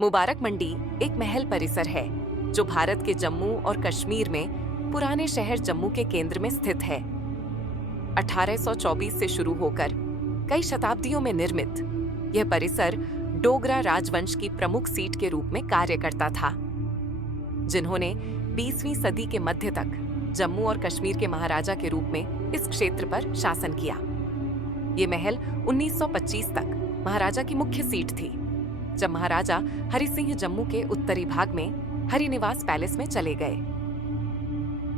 मुबारक मंडी एक महल परिसर है जो भारत के जम्मू और कश्मीर में पुराने शहर जम्मू के केंद्र में स्थित है। 1824 से शुरू होकर कई शताब्दियों में निर्मित यह परिसर डोगरा राजवंश की प्रमुख सीट के रूप में कार्य करता था, जिन्होंने 20वीं सदी के मध्य तक जम्मू और कश्मीर के महाराजा के रूप में इस क्षेत्र पर शासन किया। ये महल 1925 तक महाराजा की मुख्य सीट थी, जब महाराजा हरि सिंह जम्मू के उत्तरी भाग में हरि निवास पैलेस में चले गए।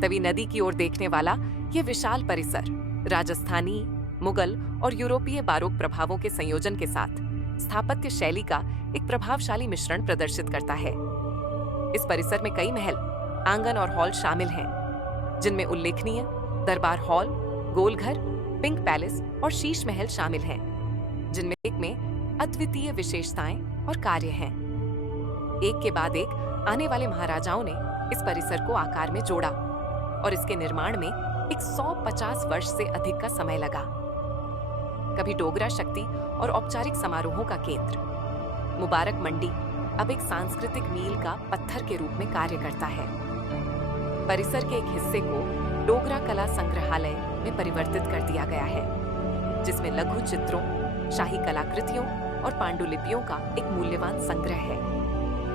तवी नदी की ओर देखने वाला यह विशाल परिसर राजस्थानी, मुगल और यूरोपीय बारोक प्रभावों के संयोजन के साथ स्थापत्य शैली का एक प्रभावशाली मिश्रण प्रदर्शित करता है। इस परिसर में कई महल, आंगन और हॉल शामिल हैं, जिनमें उल्लेखनीय दरबार हॉल, गोलघर, पिंक पैलेस और शीश महल शामिल हैं, जिनमें एक में अद्वितीय विशेषताएं और कार्य हैं। एक के बाद एक आने वाले महाराजाओं ने इस परिसर को आकार में जोड़ा और इसके निर्माण में 150 वर्ष से अधिक का समय लगा। कभी डोगरा शक्ति और औपचारिक समारोहों का केंद्र, मुबारक मंडी अब एक सांस्कृतिक मील का पत्थर के रूप में कार्य करता है। परिसर के एक हिस्से को डोगरा कला संग्रहालय में परिवर्तित कर दिया गया है, जिसमें लघु चित्रों, शाही कलाकृतियों और पांडुलिपियों का एक मूल्यवान संग्रह है,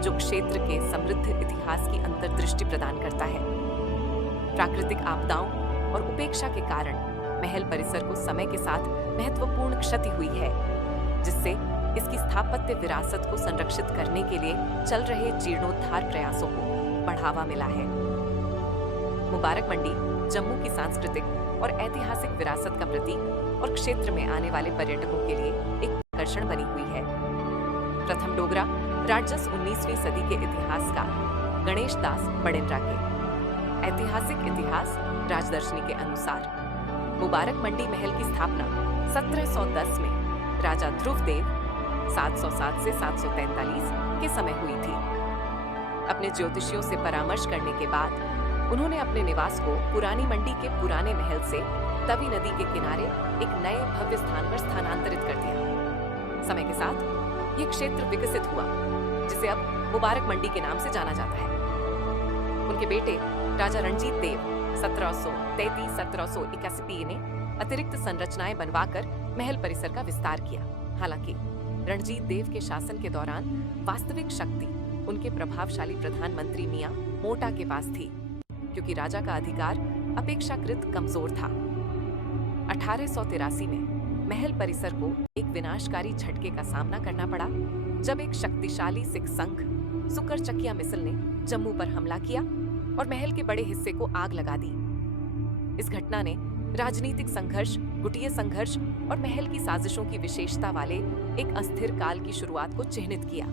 जो क्षेत्र के समृद्ध इतिहास की अंतर्दृष्टि प्रदान करता है। प्राकृतिक आपदाओं और उपेक्षा के कारण महल परिसर को समय के साथ महत्वपूर्ण क्षति हुई है, जिससे इसकी स्थापत्य विरासत को संरक्षित करने के लिए चल रहे जीर्णोद्धार प्रयासों को बढ़ावा मिला है। मुबारक मंडी जम्मू की सांस्कृतिक और ऐतिहासिक विरासत का प्रतीक और क्षेत्र में आने वाले पर्यटकों के लिए एक आकर्षण बनी हुई है। प्रथम डोगरा राजस 19वीं सदी के इतिहासकार गणेश दास बड़ेन्द्रा के ऐतिहासिक इतिहास राजदर्शनी के अनुसार मुबारक मंडी महल की स्थापना 1710 में राजा ध्रुवदेव 707 से 743 के समय हुई थी। अपने ज्योतिषियों से परामर्श करने के बाद उन्होंने अपने निवास को पुरानी मंडी के पुराने महल से तवी नदी के किनारे एक नए भव्य स्थान पर स्थानांतरित कर दिया। समय के साथ ये क्षेत्र विकसित हुआ, जिसे अब मुबारक मंडी के नाम से जाना जाता है। उनके बेटे राजा रणजीत देव 1733-1781 ने अतिरिक्त संरचनाएं बनवाकर महल परिसर का विस्तार किया। हालांकि रणजीत देव के शासन के दौरान वास्तविक शक्ति उनके प्रभावशाली प्रधानमंत्री मियां मोटा के पास थी, क्योंकि राजा का अधिकार अपेक्षाकृत कमजोर था। 1883 में महल परिसर को एक विनाशकारी झटके का सामना करना पड़ा, जब एक शक्तिशाली सिख संघ सुकर चकिया मिसल ने जम्मू पर हमला किया और महल के बड़े हिस्से को आग लगा दी। इस घटना ने राजनीतिक संघर्ष, गुटिया संघर्ष और महल की साजिशों की विशेषता वाले एक अस्थिर काल की शुरुआत को चिह्नित किया।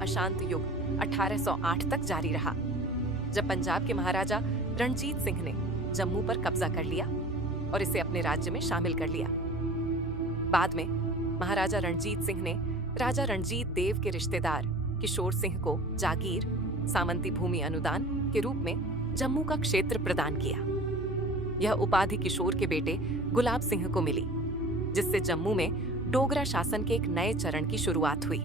अशांत युग 1808 तक जारी रहा, जब पंजाब के महाराजा रणजीत सिंह ने जम्मू पर कब्जा कर लिया और इसे अपने राज्य में शामिल कर लिया। बाद में महाराजा रणजीत सिंह ने राजा रणजीत देव के रिश्तेदार किशोर सिंह को जागीर, सामंती भूमि अनुदान के रूप में जम्मू का क्षेत्र प्रदान किया। यह उपाधि किशोर के बेटे गुलाब सिंह को मिली, जिससे जम्मू में डोगरा शासन के एक नए चरण की शुरुआत हुई।